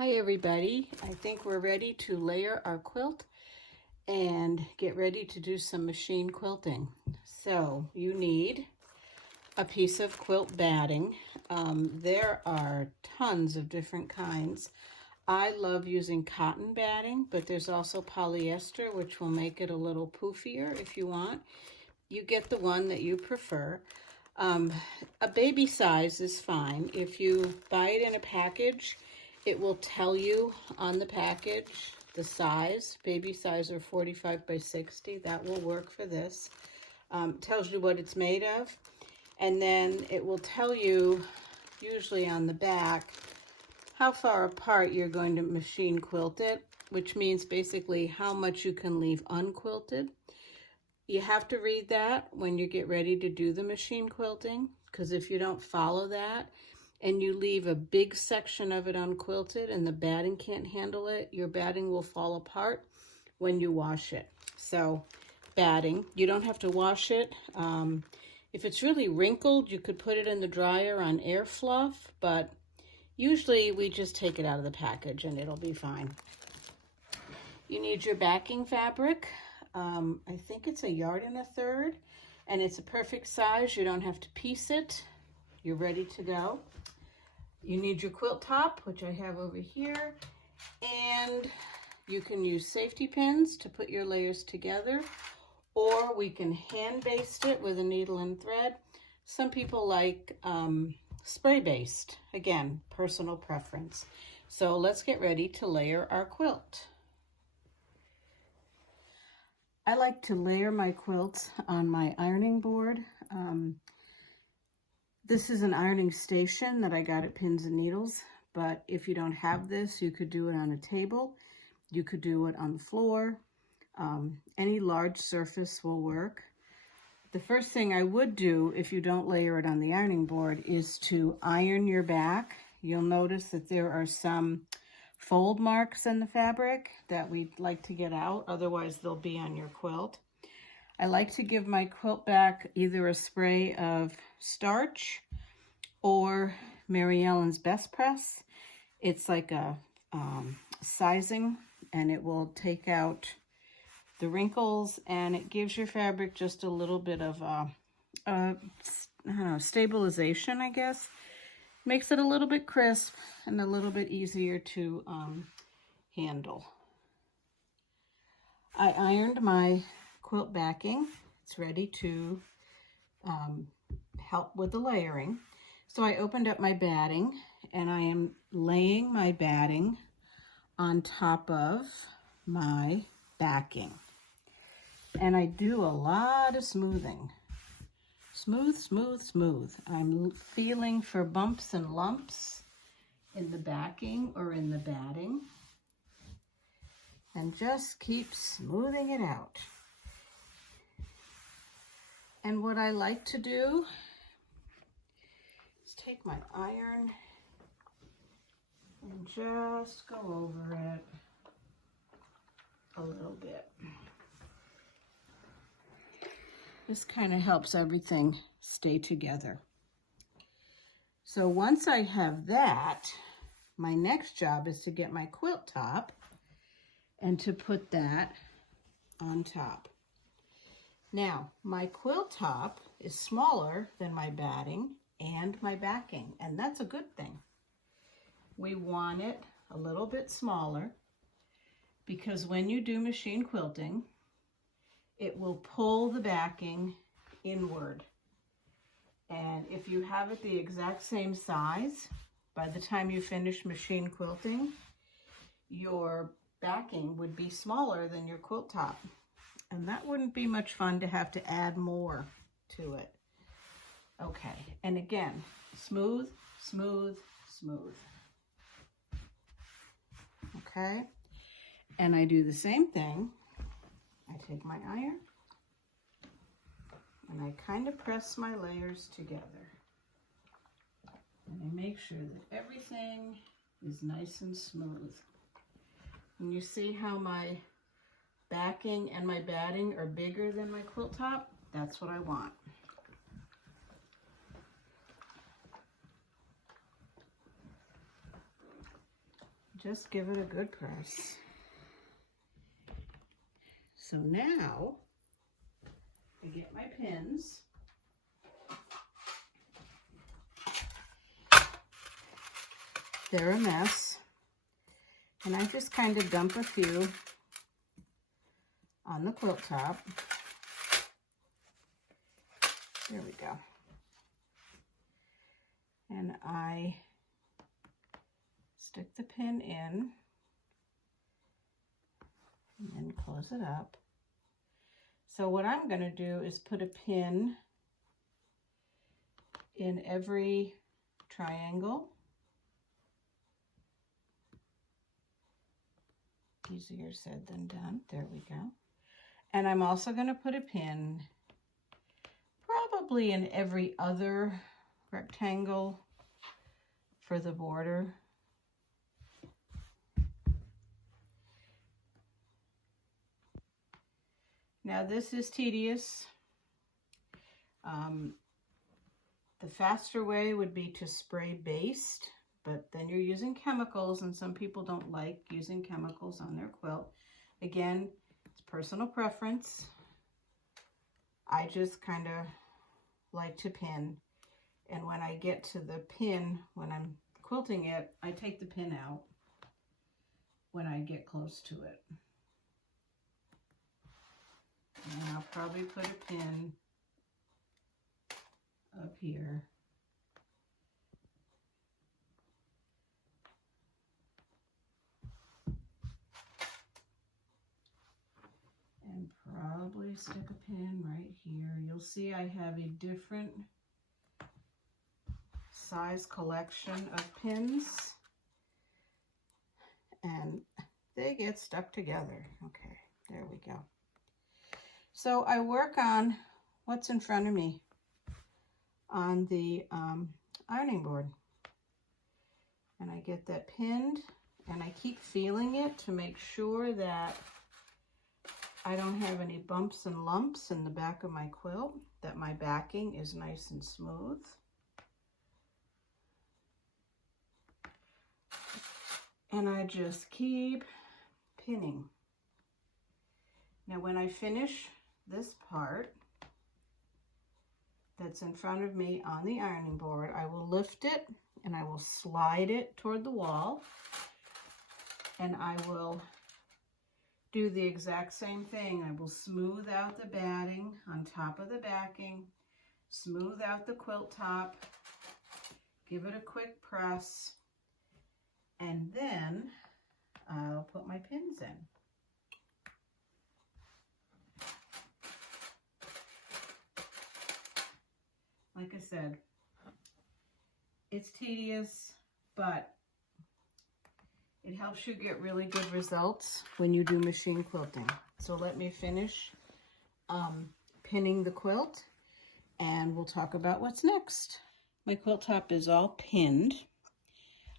Hi everybody, I think we're ready to layer our quilt and get ready to do some machine quilting. So you need a piece of quilt batting. There are tons of different kinds. I love using cotton batting, but there's also polyester, which will make it a little poofier if you want. You get the one that you prefer. A baby size is fine. If you buy it in a package, it will tell you on the package the size. Baby size are 45 by 60. That will work for this. Tells you what it's made of. And then it will tell you, usually on the back, how far apart you're going to machine quilt it, which means basically how much you can leave unquilted. You have to read that when you get ready to do the machine quilting, because if you don't follow that and you leave a big section of it unquilted and the batting can't handle it, your batting will fall apart when you wash it. So batting, you don't have to wash it. If it's really wrinkled, you could put it in the dryer on air fluff, but usually we just take it out of the package and it'll be fine. You need your backing fabric. I think it's 1.33 yards, and it's a perfect size. You don't have to piece it. You're ready to go. You need your quilt top, which I have over here, and you can use safety pins to put your layers together, or we can hand baste it with a needle and thread. Some people like spray based. Again, personal preference. So let's get ready to layer our quilt. I like to layer my quilts on my ironing board. This is an ironing station that I got at Pins and Needles, but if you don't have this, you could do it on a table. You could do it on the floor. Any large surface will work. The first thing I would do if you don't layer it on the ironing board is to iron your back. You'll notice that there are some fold marks in the fabric that we'd like to get out, otherwise they'll be on your quilt. I like to give my quilt back either a spray of starch or Mary Ellen's Best Press. It's like a sizing, and it will take out the wrinkles, and it gives your fabric just a little bit of I don't know, stabilization, I guess. Makes it a little bit crisp and a little bit easier to handle. I ironed my quilt backing. It's ready to help with the layering. So I opened up my batting, and I am laying my batting on top of my backing. And I do a lot of smoothing. Smooth, smooth, smooth. I'm feeling for bumps and lumps in the backing or in the batting. And just keep smoothing it out. And what I like to do is take my iron and just go over it a little bit. This kind of helps everything stay together. So once I have that, my next job is to get my quilt top and to put that on top. Now, my quilt top is smaller than my batting and my backing, and that's a good thing. We want it a little bit smaller because when you do machine quilting, it will pull the backing inward. And if you have it the exact same size, by the time you finish machine quilting, your backing would be smaller than your quilt top. And that wouldn't be much fun to have to add more to it. Okay, and again, smooth, smooth, smooth. Okay, and I do the same thing. I take my iron and I kind of press my layers together. And I make sure that everything is nice and smooth. And you see how my backing and my batting are bigger than my quilt top? That's what I want. Just give it a good press. So now I get my pins. They're a mess. And I just kind of dump a few on the quilt top. There we go. And I stick the pin in and then close it up. So what I'm going to do is put a pin in every triangle. Easier said than done. There we go. And I'm also going to put a pin probably in every other rectangle for the border. Now this is tedious. The faster way would be to spray baste, but then you're using chemicals, and some people don't like using chemicals on their quilt. Again, it's personal preference. I just kind of like to pin, and when I get to the pin, when I'm quilting it, I take the pin out when I get close to it. And I'll probably put a pin up here. And probably stick a pin right here. You'll see I have a different size collection of pins, and they get stuck together. Okay, there we go. So I work on what's in front of me on the ironing board, and I get that pinned, and I keep feeling it to make sure that I don't have any bumps and lumps in the back of my quilt, that my backing is nice and smooth. And I just keep pinning. Now when I finish this part that's in front of me on the ironing board, I will lift it and I will slide it toward the wall, and I will do the exact same thing. I will smooth out the batting on top of the backing, smooth out the quilt top, give it a quick press, and then I'll put my pins in. Like I said, it's tedious, but it helps you get really good results when you do machine quilting. So let me finish pinning the quilt, and we'll talk about what's next. My quilt top is all pinned,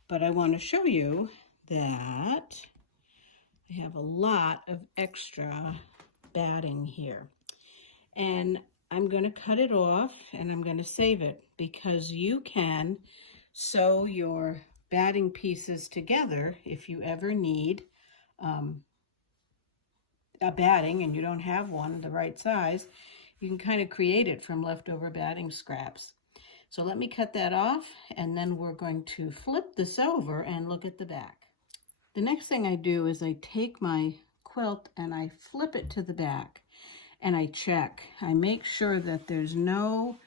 but I want to show you that I have a lot of extra batting here. And I'm going to cut it off, and I'm going to save it, because you can sew your batting pieces together if you ever need a batting and you don't have one the right size. You can kind of create it from leftover batting scraps. So let me cut that off, and then we're going to flip this over and look at the back. The next thing I do is I take my quilt and I flip it to the back, and I check. I make sure that there's no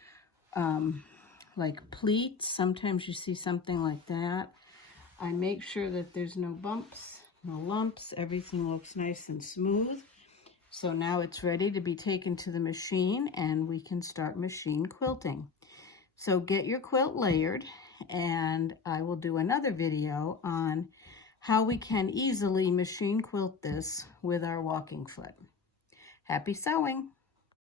like pleats. Sometimes you see something like that. I make sure that there's no bumps, no lumps. Everything looks nice and smooth. So now it's ready to be taken to the machine, and we can start machine quilting. So get your quilt layered, and I will do another video on how we can easily machine quilt this with our walking foot. Happy sewing!